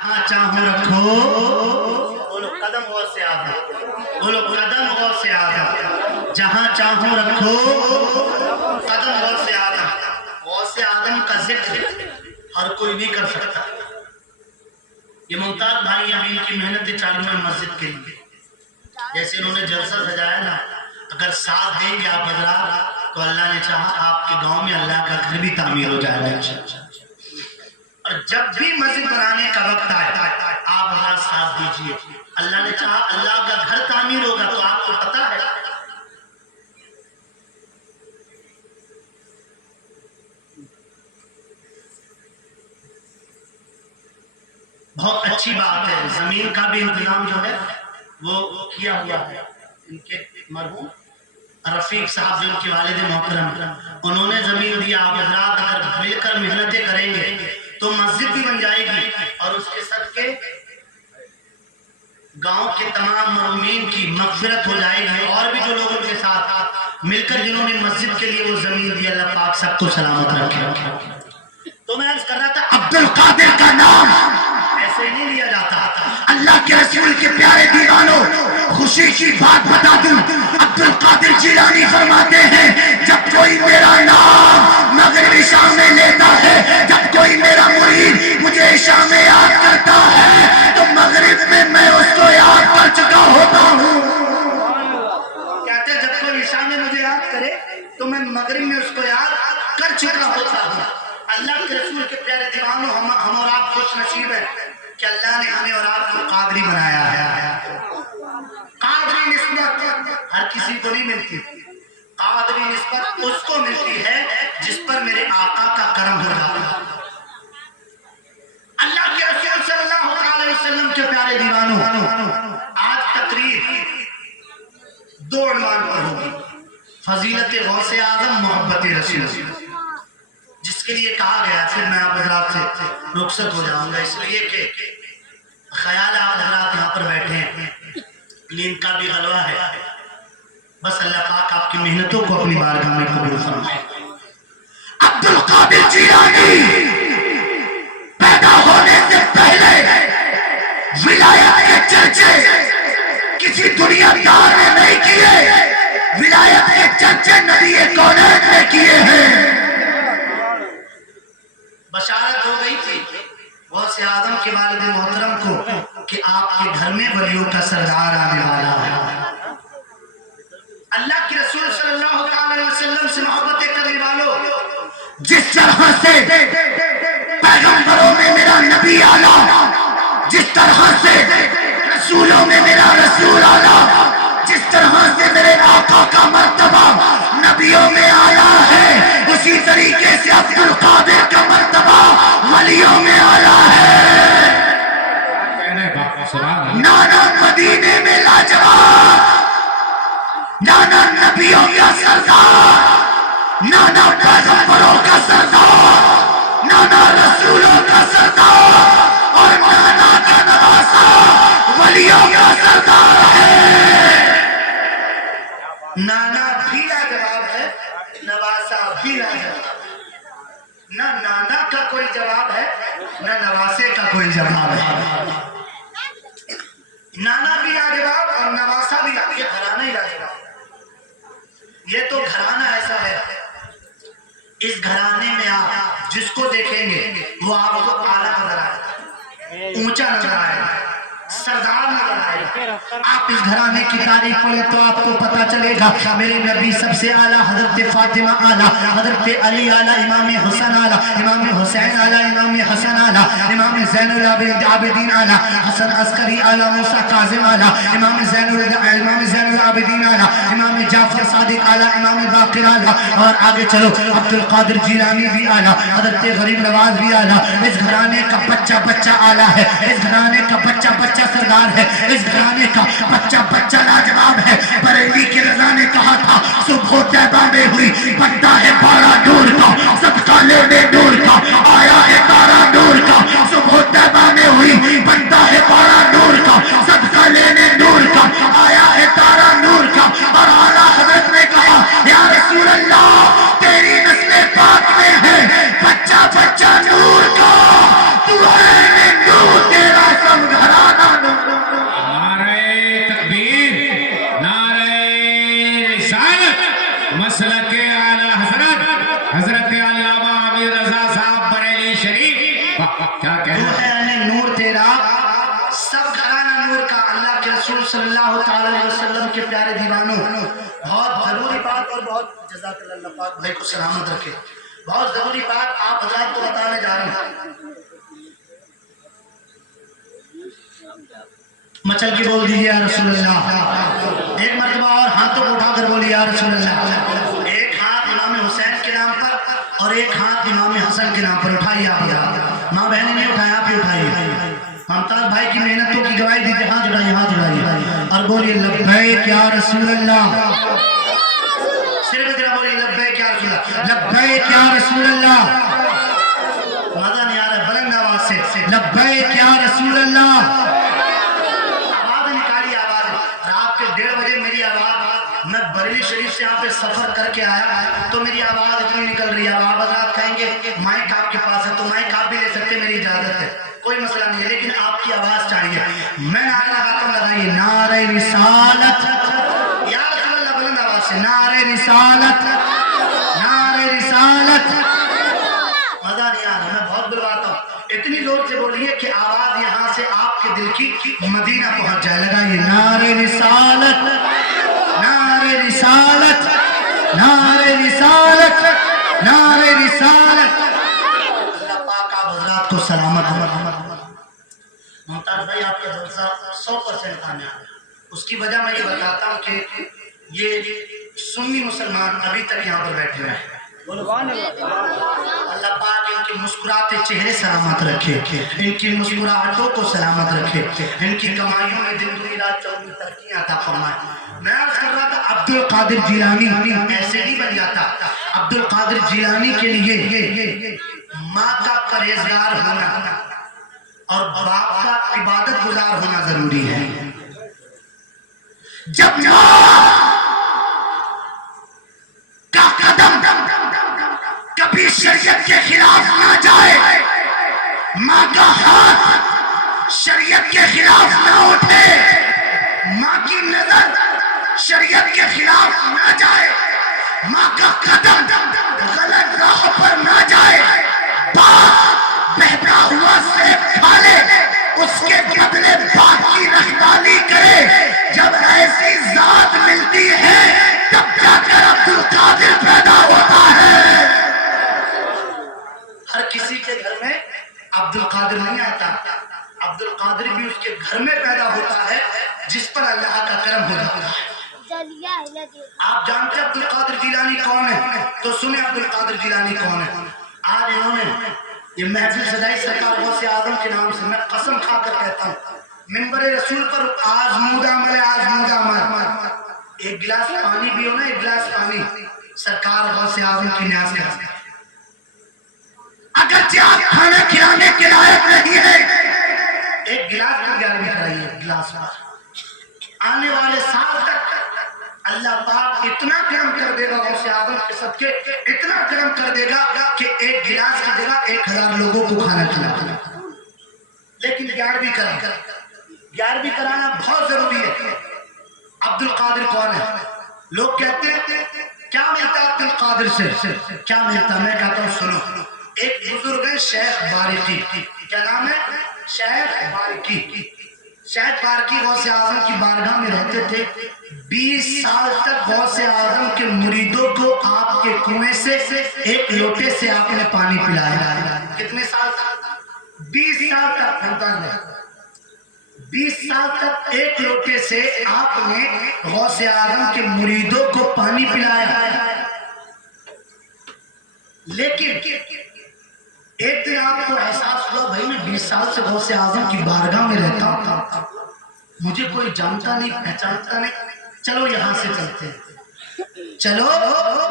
جہاں چاہوں رکھو، بولو قدم غور سے آدھا، بولو قدم غور سے آدھا، جہاں چاہوں رکھو قدم غور سے آدھا۔ غور سے آدم کا ذکر ہر کوئی نہیں کر سکتا۔ یہ ممتاز بھائی امین کی محنت چالو ہے مسجد کے لیے، جیسے انہوں نے جلسہ سجایا نا، اگر ساتھ دیں گے آپ حضرات تو اللہ نے چاہا آپ کے گاؤں میں اللہ کا گھر بھی تعمیر ہو جائے گا۔ اور جب بھی مسجد بنانے کا وقت آئے آپ ہمارا ساتھ دیجئے، اللہ نے چاہا اللہ کا گھر تعمیر ہوگا تو آپ کو پتا ہے بہت اچھی بات ہے۔ زمین کا بھی انتظام جو ہے وہ کیا ہوا ہے، ان کے مرحوم رفیق صاحب جو ان کے والد محترم، انہوں نے زمین دیا۔ آپ حضرات اگر مل کر محنتیں کریں گے تو مسجد بھی بن جائے گی، اور اس کے صدقے گاؤں کے تمام مرحومین کی مغفرت ہو جائے گی، اور بھی جو لوگ ان کے ساتھ مل کر جنہوں نے مسجد کے لیے وہ زمین دی، اللہ پاک سب کو سلامت رکھے۔ تو میں عرض کر رہا تھا عبد القادر کا نام ایسے نہیں لیا جاتا۔ اللہ کے رسول کے پیارے دیوانوں، خوشی کی بات بتا دوں، عبد القادر جیلانی فرماتے ہیں جب کوئی میرا نام مغرب عشاء میں لیتا ہے، جب کوئی میرا مرید مجھے عشاء میں یاد کرتا ہے تو مغرب میں میں اس کو یاد کر چکا ہوتا ہوں۔ کہتے ہیں جب کوئی عشاء میں مجھے یاد کرے تو میں مغرب میں اس کو یاد کر چکا ہوتا ہوں۔ اللہ کے رسول کے پیارے دیوانوں، ہم اور آپ خوش نصیب ہیں کہ اللہ نے ہمیں اور آپ کو قادری بنایا ہے۔ قادری نسبت ہر کسی کو نہیں ملتی، قادری نسبت اس کو ملتی ہے جس پر میرے آقا کا کرم ہو جاتا ہے۔ اللہ کے رسول صلی اللہ علیہ وسلم کے پیارے دیوانوں، آج تقریر دو عنوان پر ہوگی، فضیلت غوث اعظم، محبت رسول، جس کے لیے کہا گیا پھر میں آپ حضرات سے رخصت ہو جاؤں گا، اس لیے کہ خیال آپ حضرات یہاں پر بیٹھے ہیں، نیند کا بھی غلبہ ہے، بس اللہ پاک آپ کی محنتوں کو اپنی بارگاہ میں قبول فرمائے۔ عبد القادر جیلانی پیدا ہونے سے پہلے ولایت کے چرچے کسی دنیا دار نے نہیں کیے، ولایت کے چرچے نبی کونین نے کیے ہیں۔ بشارت ہو گئی تھی غوث اعظم کے والد محترم کو کہ آپ کے گھر میں ولیوں کا سردار آنے والا ہے۔ اللہ کے رسول صلی اللہ علیہ وسلم سے محبت کرنے والوں، جس طرح سے پیغمبروں میں میرا نبی آیا، جس طرح سے رسولوں میں میرا رسول آیا، جس طرح سے میرے آقا کا مرتبہ نبیوں میں آیا ہے، اسی طریقے سے عبد القادر کا مرتبہ ولیوں میں آیا ہے۔ نانا مدینے میں لاجواب، نانا نبیوں کا سردار، نانا پیغمبروں کا سردار، نانا رسولوں کا سردار، اور نانا کا نواسا ولیوں کا سردار ہے۔ نانا بھی لاجواب ہے، نواسا بھی لاجواب ہے۔ نہ نانا کا کوئی جواب ہے، نہ نواسے کا کوئی جواب ہے۔ نانا بھی لاجواب اور نواسا بھی لاجواب، یہ گھرانہ ہی لاجواب۔ یہ تو گھرانہ ایسا ہے، اس گھرانے میں آپ جس کو دیکھیں گے وہ آپ کو اعلیٰ نظر آئے گا، اونچا نظر آئے گا، سردار نظر آئے گا۔ آپ اس گھرانے کی تاریخ پڑھیں تو آپ کو پتا چلے گا میرے نبی سب سے اعلیٰ، حضرت فاطمہ اعلیٰ، حضرت علی اعلیٰ، امام حسن اعلیٰ، امام حسین اعلیٰ، امام حسن اعلیٰ، امام زین العابدین اعلیٰ، حسن عسکری اعلیٰ، موسیٰ کاظم اعلیٰ، امام زین العابدین اعلیٰ، امام جعفر صادق اعلیٰ، امام باقر اعلیٰ، اور آگے چلو عبد القادر جیلانی بھی اعلیٰ، حضرت غریب نواز بھی اعلیٰ۔ اس گھرانے کا بچہ بچہ اعلیٰ ہے، اس گھرانے کا بچہ بچہ سردار ہے، اس گھرانے کا بچہ بچہ لاجواب ہے۔ بریلی کی رضا نے کہا تھا صبح طیبہ میں ہوئی بنتا ہے پارا نور کا، صدقہ لینے نور کا آیا ہے تارا نور کا، صبح طیبہ میں ہوئی بنتا ہے پارا نور کا، صدقہ لینے نور کا آیا ہے تارا نور کا۔ اور اعلیٰ حضرت نے کہا یا رسول اللہ تیری نسل پاک میں ہے بچہ بچہ نور کا، تو اے نور تیرا रसूल सल्लल्लाहु ताला अलैहि वसल्लम के प्यारे दीवानों, बहुत ज़रूरी बात और बहुत जज़ाकल्लाह पाक भाई को सलामत रखे, बहुत ज़रूरी बात आप हज़रात को बताने जा रहे हैं। मचल के बोल दीजिए या रसूलल्लाह। एक मर्तबा और हाथों को उठाकर बोलिए या रसूलल्लाह। एक हाथ इमाम हुसैन के नाम पर और एक हाथ इमाम हसन के नाम पर उठाइए आप। माँ बहन ने उठाया, आप ही उठाइए। ममताज भाई की मेहनतों की गवाही दीजिए, हाथ उठाइए, हाथ उठाइए और बोलिए लब्बैक या रसूलल्लाह। सिर्फ जरा बोलिए लब्बैक या रसूलल्लाह, लब्बैक या रसूलल्लाह। मजा नहीं आ रहा, बुलंद आवाज से लब्बैक या रसूलल्लाह। मैं बरेली शरीफ से यहाँ पे सफर करके आया तो मेरी आवाज इतनी निकल रही है। आप हज़रात कहेंगे माइक आपके पास है तो माइक आप भी ले सकते हैं, मेरी इजाजत है, कोई मसला नहीं है, लेकिन आपकी आवाज चाहिए। मैं नारा लगाता हूँ, लगाइए नारे रिसालत या रसूलल्लाह, बुलंद आवाज से नारे रिसालत, नारे रिसालत। मजा नहीं आ रहा, मैं बहुत बुलवाता हूँ, इतनी जोर से बोलिए कि आवाज यहाँ से आपके दिल की मदीना पहुंच जाए। लगाइए नारे रिसालत, नारे रिसालत, नारे रिसालत, नारे रिसालत। अल्लाह पाक आप हज़रात को सलामत हो। मुमताज भाई आपका जलसा 100% कामयाब है। उसकी वजह मैं ये बताता हूँ कि ये सुन्नी मुसलमान अभी तक यहाँ पर बैठे हुए हैं। अल्लाह पाक इनके मुस्कुराते चेहरे सलामत रखे, इनकी मुस्कुराहटों को सलामत रखे, इनकी कमाइयों में दिन दुनी रात चौगुनी तरक्कियां अता फरमाए। मैं अर्ज़ कर रहा था अब्दुल कादिर जिलानी ऐसे नहीं बन जाता। अब्दुल कादिर जिलानी के लिए माँ का परहेजगार होना और बाप का इबादत गुजार होना जरूरी है। जब का कदम कभी शरीयत के खिलाफ ना जाए, माँ का हाथ शरीयत के खिलाफ ना उठे, माँ की नजर शरीयत के खिलाफ ना जाए, माँ का कदम गलत राह पर ना जाए, बाप बहता हुआ सेब खा ले, उसके बदले बाप की रखवाली करे। जब ऐसी जात मिलती है तब जाकर अब्दुल कादिर पैदा होता है। हर किसी के घर में अब्दुल कादिर नहीं आता, अब्दुल कादिर भी उसके घर में पैदा होता है जिस पर अल्लाह का करम हो जाता है। आप जानते हैं अब्दुल कादिर जिलानी कौन है? तो सुने अब्दुल कादिर जिलानी कौन है। आज इन्होंने ये महफिल सजाई सरकार गौसे आजम के नाम से, मैं कसम खाकर कहता हूँ, मिंबर रसूल पर आजमूदा अमल है, आजमूदा अमल। एक गिलास पानी भी हो ना, एक गिलास पानी सरकार गौसे आजम की न्याज का, अगर आप खाना खिलाने के लायक नहीं है, एक गिलास का ज्ञान भी कराइए, गिलास आने वाले साल तक अल्लाह पाक इतना करम कर देगा, गौसे आजम के सदके इतना करम कर देगा कि एक गिलास की जगह 1000 लोगों को खाना खिलाना। लेकिन ज्ञान भी कराना बहुत जरूरी है। अब्दुल कादिर कौन है? लोग कहते हैं क्या मिलता है अब्दुल कादिर से, क्या मिलता? मैं कहता हूँ सुनो, एक बुजुर्ग है शेख बारिकी, क्या नाम है? शेख बारिकी। शेख बारिकी गौसे आजम की बारगाह में रहते थे। 20 साल तक गौसे आजम के मुरीदों को आपके कुएं से एक लोटे से आपने पानी पिलाया। कितने साल तक? 20 साल तक। 20 साल तक एक लोटे से आपने गौसे आजम के मुरीदों को पानी पिलाया। लेकिन एक दिन आपको एहसास हुआ, भाई मैं 20 साल से गौसे आजम की बारगाह में रहता हूँ, मुझे कोई जानता नहीं, पहचानता नहीं, चलो यहाँ से चलते हैं, चलो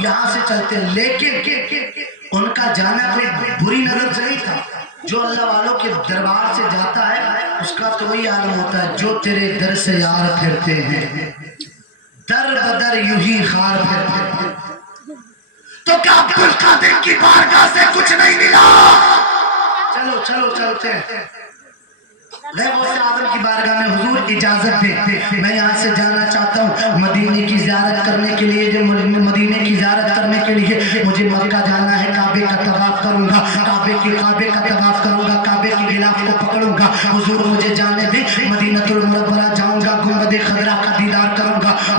यहाँ से चलते हैं। लेकिन उनका जाना कोई बुरी नजर से नहीं था। जो अल्लाह वालों के दरबार से जाता है उसका तो वही आलम होता है, जो तेरे दर से यार फिरते हैं, दर बदर यूं ही खार फिरते हैं। तो क्या अब्दुल कादिर की बारगाह से कुछ नहीं मिला? चलो चलो चलते हैं। गौसे आजम की बारगाह में हुजूर इजाजत दे, मैं यहाँ से जाना चाहता हूँ मदीने की ज़ियारत करने के लिए। जब मदीने की ज़ियारत करने के लिए मुझे मक्का जाना है, काबे का तवाफ करूँगा, काबे का तवाफ करूँगा, काबे की गिलाफ को पकड़ूंगा। हुजूर मुझे जाने दे, मदीनतुल मुनव्वरा जाऊँगा, गुंबद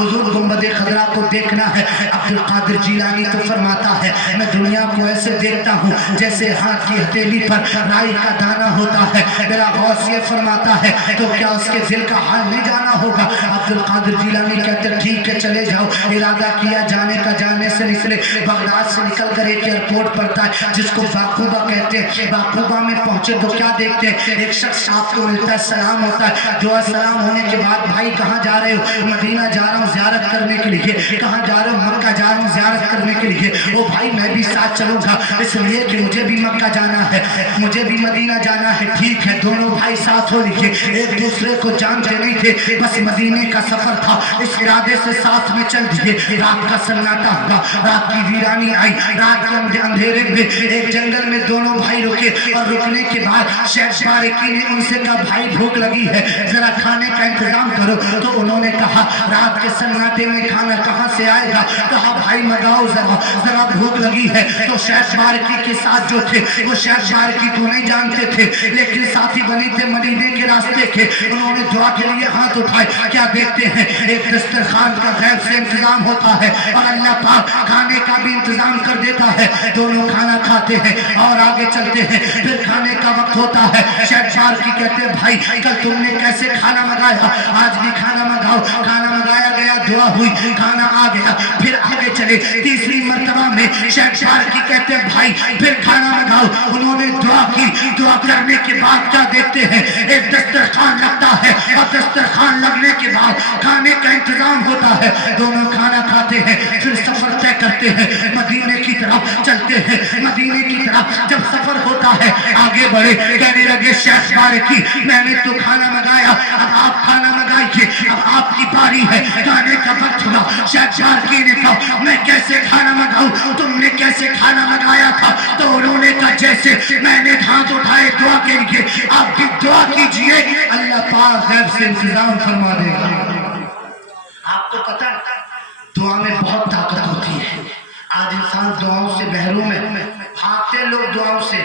हुजूर गुंबद खजरा को देखना है। अब्दुल कादिर जिलानी तो फरमाता है मैं दुनिया को ऐसे देखता हूँ जैसे हाथ की हथेली पर राई का दाना होता है। मेरा गौस ये फरमाता है तो क्या उसके दिल का हाल नहीं जाना होगा? अब्दुल कादिर जिलानी कहते ठीक है चले जाओ। इरादा किया जाने का, जाने से निकले। बगदाद से निकल कर एक एयरपोर्ट पड़ता है जिसको बाकुबा कहते हैं। बाकुबा में पहुंचे तो क्या देखते हैं, एक शख्स आपको मिलता है, सलाम होता है। दुआ सलाम होने के बाद भाई कहाँ जा रहे हो? मदीना जा रहा हूँ ज़ियारत करने के लिए। कहाँ जा रहे हो? मक्का जा रहा हूँ ज़ियारत करने के लिए। ओ भाई मैं भी साथ चलूँगा इसलिए कि मुझे भी मक्का जाना है, मुझे भी मदीना जाना है। ठीक है, दोनों भाई साथ हो लिए। एक दूसरे को जानते नहीं थे, बस मदीने का सफर था, इस इरादे से साथ में चल दिए। रात का सन्नाटा हुआ, रात की वीरानी आई। रात के अंधेरे में एक जंगल में दोनों भाई रुके और रुकने के बाद शेख बारिकी ने उनसे कहा भाई भूख लगी है, जरा खाने का इंतजाम करो। तो उन्होंने कहा रात के सन्नाटे में खाना कहाँ से आएगा? कहा भाई मंगाओ जरा भूख लगी है। तो शेख बारिकी के साथ जो थे वो शेख बारिकी को नहीं जानते थे, लेकिन साथी बनी थे, मदीने के रास्ते के। उन्होंने दुआ के लिए हाथ उठाए। क्या देखते हैं एक दस्तरखान का गैब से इंतजाम होता है और अल्लाह पाक खाने का भी इंतजाम कर देता है। दोनों खाना खाते हैं और आगे चलते हैं। फिर खाने का वक्त होता है। शेख बारिकी कहते हैं भाई कल तुमने कैसे खाना मंगाया, आज भी खाना मंगाओ। खाना मंगाया गया, दुआ हुई, खाना आ गया। फिर आगे चले, तीसरी मर्तबा में शेख बारिकी कहते हैं भाई फिर खाना मंगाओ। उन्होंने दुआ की, दुआ करने के बाद क्या देखते हैं एक दस्तरखान लगता है और दस्तरखान लगने के बाद खाने का इंतजाम होता है। दोनों खाना खाते हैं, फिर सफर तय करते हैं, मदीने की तरफ चलते हैं। मदीने की तरफ जब सफर होता है आगे बढ़े, कहने लगे शेख बारिकी मैंने तो खाना मंगाया, अब आप खाना मंगाइए, अब आपकी बारी है। खाने का वक्त हुआ। शेख बारिकी ने कहा मैं कैसे खाना मंगाऊं, तुमने कैसे खाना मंगाया था? तो उन्होंने कहा जैसे मैंने हाथ उठाए दुआ के लिए, आप भी दुआ कीजिए, अल्लाह पाक गैब से इंतजाम फरमा देगा। आपको पता दुआ में बहुत ताकत होती है। आज इंसान दुआओं से बहरूम है, भागते लोग दुआओं से।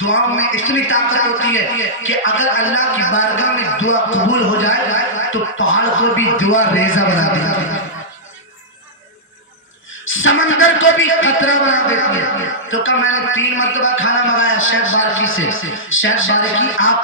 दुआओं में इतनी ताकत होती है कि अगर अल्लाह की बारगाह में दुआ कबूल हो जाए तो पहाड़ को भी दुआ रेजा बना देती है, समंदर को भी खतरा बना देती है। तो कब मैंने 3 मरतबा खाना मंगाया शेख बारिकी से। शेख बारिकी आप